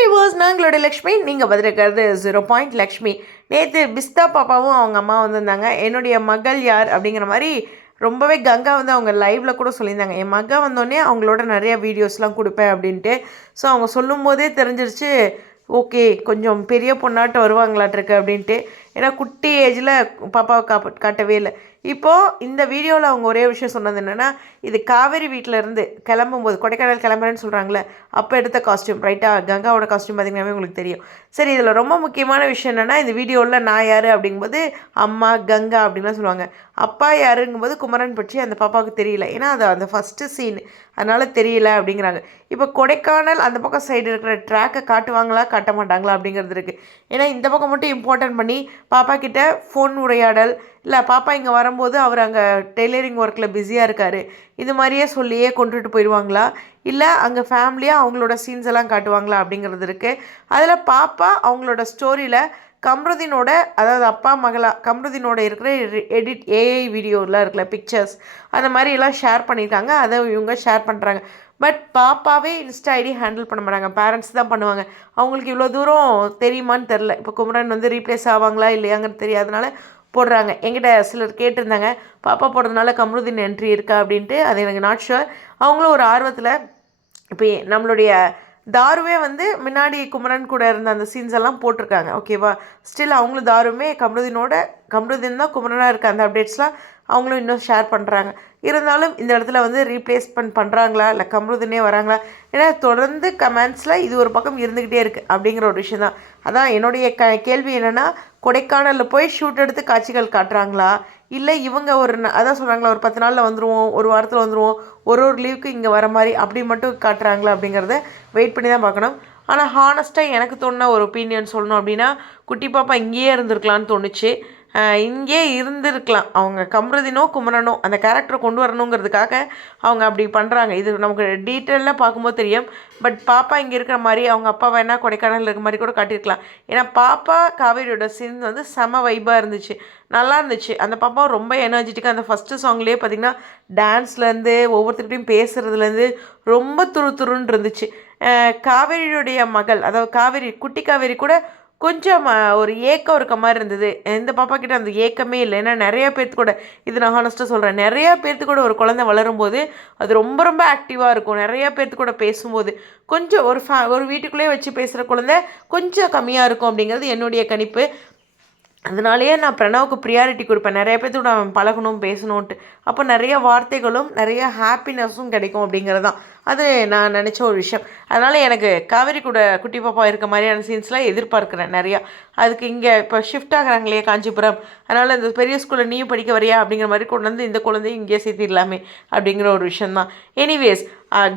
Viewers நாங்களோட Lakshmi நீங்கள் பதிலிருக்கிறது zero point Lakshmi. நேற்று பிஸ்தா பாப்பாவும் அவங்க அம்மா வந்திருந்தாங்க. என்னுடைய மகள் யார் அப்படிங்கிற மாதிரி ரொம்பவே கங்கா வந்து அவங்க லைவில் கூட சொல்லியிருந்தாங்க. என் மக வந்தோடனே அவங்களோட நிறைய வீடியோஸ்லாம் கொடுப்பேன் அப்படின்ட்டு. ஸோ அவங்க சொல்லும் போதே தெரிஞ்சிருச்சு ஓகே கொஞ்சம் பெரிய பொண்ணாட்ட வருவாங்களாட்டிருக்கு அப்படின்ட்டு. ஏன்னா குட்டி ஏஜில் பாப்பாவை காப்ப காட்டவே இல்லை. இப்போது இந்த வீடியோவில் அவங்க ஒரே விஷயம் சொன்னது என்னென்னா இது காவேரி வீட்டில் இருந்து கிளம்பும்போது கொடைக்கானல் கிளம்புறேன்னு சொல்கிறாங்களே அப்போ எடுத்த காஸ்டியூம் ரைட்டாக கங்காவோட காஸ்டியூம் பார்த்திங்கன்னாவே உங்களுக்கு தெரியும். சரி இதில் ரொம்ப முக்கியமான விஷயம் என்னென்னா இந்த வீடியோவில் நான் யார் அப்படிங்கும்போது அம்மா கங்கா அப்படின்லாம் சொல்லுவாங்க. அப்பா யாருங்கும்போது குமரன் பற்றி அந்த பாப்பாவுக்கு தெரியல. ஏன்னா அது அந்த ஃபஸ்ட்டு சீன் அதனால் தெரியல அப்படிங்கிறாங்க. இப்போ கொடைக்கானல் அந்த பக்கம் சைடு இருக்கிற ட்ராக்கை காட்டுவாங்களா காட்ட மாட்டாங்களா அப்படிங்கிறது இருக்குது ஏன்னா இந்த பக்கம் மட்டும் இம்பார்ட்டன்ட் பண்ணி பாப்பா கிட்ட ஃபோன் உரையாடல். இல்லை பாப்பா இங்கே வரும்போது அவர் அங்கே டெய்லரிங் ஒர்க்கில் பிஸியாக இருக்கார். இது மாதிரியே சொல்லியே கொண்டுட்டு போயிடுவாங்களா இல்லை அங்கே ஃபேமிலியாக அவங்களோட சீன்ஸ் எல்லாம் காட்டுவாங்களா அப்படிங்கிறது இருக்குது அதில் பாப்பா அவங்களோட ஸ்டோரியில் கம்ருதீனோட அதாவது அப்பா மகளா கம்ருதீனோட இருக்கிற எடிட் ஏஐ வீடியோலாம் இருக்குல்ல பிக்சர்ஸ் அந்த மாதிரி எல்லாம் ஷேர் பண்ணியிருக்காங்க அதை இவங்க ஷேர் பண்ணுறாங்க பட் பாப்பாவே இன்ஸ்டா ஐடி ஹேண்டில் பண்ண மாட்டாங்க. பேரண்ட்ஸ் தான் பண்ணுவாங்க. அவங்களுக்கு இவ்வளோ தூரம் தெரியுமான்னு தெரில இப்போ குமரன் வந்து ரீப்ளேஸ் ஆவாங்களா இல்லையாங்கிறது தெரியாதனால போடுறாங்க. எங்கிட்ட சிலர் கேட்டிருந்தாங்க. பாப்பா போடுறதுனால கம்ருதீன் என்ட்ரி இருக்கா அப்படின்ட்டு. அது எனக்கு நாட் ஷுவர் அவங்களும் ஒரு ஆர்வத்தில் இப்போ நம்மளுடைய தாருவே வந்து முன்னாடி குமரன் கூட இருந்த அந்த சீன்ஸ் எல்லாம் போட்டிருக்காங்க. ஓகேவா ஸ்டில் அவங்களும் தாருமே கமருதீனோட கம்ருதீன் தான் குமரனாக இருக்க அந்த அப்டேட்ஸ்லாம் அவங்களும் இன்னும் ஷேர் பண்ணுறாங்க இருந்தாலும் இந்த இடத்துல வந்து ரீப்ளேஸ்மெண்ட் பண்ணுறாங்களா இல்லை கம்ருதனே வராங்களா? ஏன்னா தொடர்ந்து கமெண்ட்ஸில் இது ஒரு பக்கம் இருந்துக்கிட்டே இருக்குது அப்படிங்கிற ஒரு விஷயம் தான். அதான் என்னுடைய க கேள்வி என்னென்னா கொடைக்கானலில் போய் ஷூட் எடுத்து காட்சிகள் காட்டுறாங்களா? இல்லை இவங்க ஒரு அதான் சொல்கிறாங்களா ஒரு பத்து நாளில் வந்துடுவோம் ஒரு வாரத்தில் வந்துடுவோம் ஒரு ஒரு லீவுக்கு இங்கே வர மாதிரி அப்படி மட்டும் காட்டுறாங்களா அப்படிங்கிறத வெயிட் பண்ணி தான் பார்க்கணும். ஆனால் ஹானஸ்ட்டாக எனக்கு தோணுன ஒரு ஒப்பீனியன் சொல்லணும் அப்படின்னா குட்டி பாப்பா இங்கேயே இருந்திருக்கலான்னு தோணுச்சு. இங்கே இருந்திருக்கலாம். அவங்க கம்ருதினோ குமரனோ அந்த கேரக்டரை கொண்டு வரணுங்கிறதுக்காக அவங்க அப்படி பண்ணுறாங்க இது நமக்கு டீட்டெயிலாக பார்க்கும்போது தெரியும். பட் பாப்பா இங்கே இருக்கிற மாதிரி அவங்க அப்பா வேணா கொடைக்கானல் இருக்கிற மாதிரி கூட காட்டியிருக்கலாம். ஏன்னா பாப்பா காவேரியோட சீன் வந்து செம வைப்பாக இருந்துச்சு. நல்லா இருந்துச்சு. அந்த பாப்பா ரொம்ப எனர்ஜெட்டிக்காக அந்த ஃபஸ்ட்டு சாங்லேயே பார்த்திங்கன்னா டான்ஸ்லேருந்து ஒவ்வொருத்தருக்கிட்டையும் பேசுகிறதுலேருந்து ரொம்ப துரு துருன்னு இருந்துச்சு. காவேரியுடைய மகள் அதாவது காவேரி குட்டி காவேரி கூட கொஞ்சம் ஒரு ஏக்கம் இருக்க மாதிரி இருந்தது. எந்த பாப்பா கிட்ட அந்த ஏக்கமே இல்லை. ஏன்னா நிறைய பேர்த்து கூட இது நான் ஹானஸ்ட்டாக சொல்கிறேன் நிறையா பேர்த்து கூட ஒரு குழந்தை வளரும்போது அது ரொம்ப ரொம்ப ஆக்டிவாக இருக்கும். நிறையா பேர்த்து கூட பேசும்போது கொஞ்சம் ஒரு ஃபே ஒரு வீட்டுக்குள்ளேயே வச்சு பேசுகிற குழந்தை கொஞ்சம் கம்மியாக இருக்கும் அப்படிங்கிறது என்னுடைய கணிப்பு. அதனாலேயே நான் பிரணவுக்கு ப்ரியாரிட்டி கொடுப்பேன். நிறைய பேர்த்தோட அவன் பழகணும் பேசணுன்ட்டு அப்போ நிறைய வார்த்தைகளும் நிறைய ஹாப்பினஸும் கிடைக்கும் அப்படிங்கிறது தான் அது நான் நினச்ச ஒரு விஷயம். அதனால் எனக்கு காவேரி கூட குட்டி பாப்பா இருக்க மாதிரியான சீன்ஸ்லாம் எதிர்பார்க்குறேன் நிறையா. அதுக்கு இங்கே இப்போ ஷிஃப்ட் ஆகிறாங்களே காஞ்சிபுரம். அதனால் இந்த பெரிய ஸ்கூலில் நீயும் படிக்க வரியா அப்படிங்கிற மாதிரி கொண்டு வந்து இந்த குழந்தையும் இங்கேயே சேர்த்திடலாமே அப்படிங்கிற ஒரு விஷயந்தான் எனிவேஸ்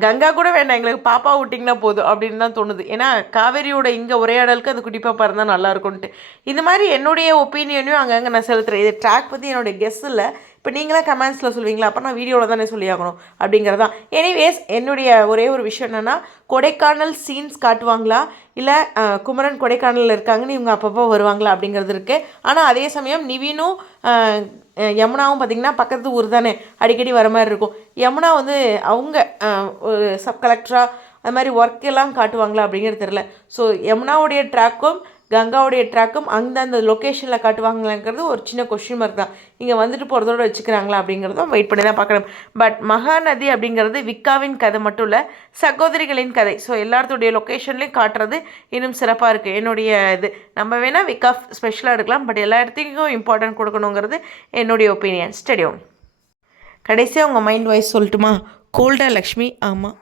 கங்கா கூட வேண்டாம் எங்களுக்கு பாப்பா விட்டிங்கன்னா போதும் அப்படின்னு தான் தோணுது. ஏன்னா காவேரியோட இங்கே உரையாடலுக்கு அது குட்டி பாப்பா இருந்தால் நல்லாயிருக்கும்ன்ட்டு இந்த மாதிரி என்னுடைய ஒப்பீனியனையும் அங்கங்கே நான் செலுத்துகிறேன் இது ட்ராக் பற்றி என்னுடைய கெஸ் இல்லை. இப்போ நீங்களாம் கமெண்ட்ஸில் சொல்லுவீங்களா அப்போ நான் வீடியோவில் தானே சொல்லி ஆகணும் அப்படிங்கிறதான் எனிவேஸ் என்னுடைய ஒரே ஒரு விஷயம் என்னென்னா கொடைக்கானல் சீன்ஸ் காட்டுவாங்களா? இல்லை குமரன் கொடைக்கானலில் இருக்காங்கன்னு இவங்க அப்பப்போ வருவாங்களா அப்படிங்கிறது இருக்குது ஆனால் அதே சமயம் நிவினும் யமுனாவும் பார்த்திங்கன்னா பக்கத்து ஊர் தானே. அடிக்கடி வர மாதிரி இருக்கும். யமுனா வந்து அவங்க சப் கலெக்டராக அது மாதிரி ஒர்க் எல்லாம் காட்டுவாங்களா அப்படிங்கிறது தெரில ஸோ யமுனாவுடைய ட்ராக்கும் கங்காவுடைய ட்ராக்கும் அந்தந்த லொக்கேஷனில் காட்டுவாங்களாங்கிறது ஒரு சின்ன கொஷின் மார்க் தான். இங்கே வந்துட்டு போகிறதோட வச்சுக்கிறாங்களா அப்படிங்கிறதும் வெயிட் பண்ணி தான் பார்க்கணும். பட் மகாநதி அப்படிங்கிறது விக்காவின் கதை மட்டும் இல்லை சகோதரிகளின் கதை. ஸோ எல்லாத்துடைய லொக்கேஷன்லேயும் காட்டுறது இன்னும் சிறப்பாக இருக்குது என்னுடைய இது. நம்ம வேணால் விக்கா ஸ்பெஷலாக எடுக்கலாம். பட் எல்லா இடத்துக்கும் இம்பார்ட்டன்ட் கொடுக்கணுங்கிறது என்னுடைய ஒப்பீனியன் ஸ்டடியோம் கடைசியாக உங்கள் மைண்ட் வாய்ஸ் சொல்லட்டுமா? கோல்டா லக்ஷ்மி ஆமாம்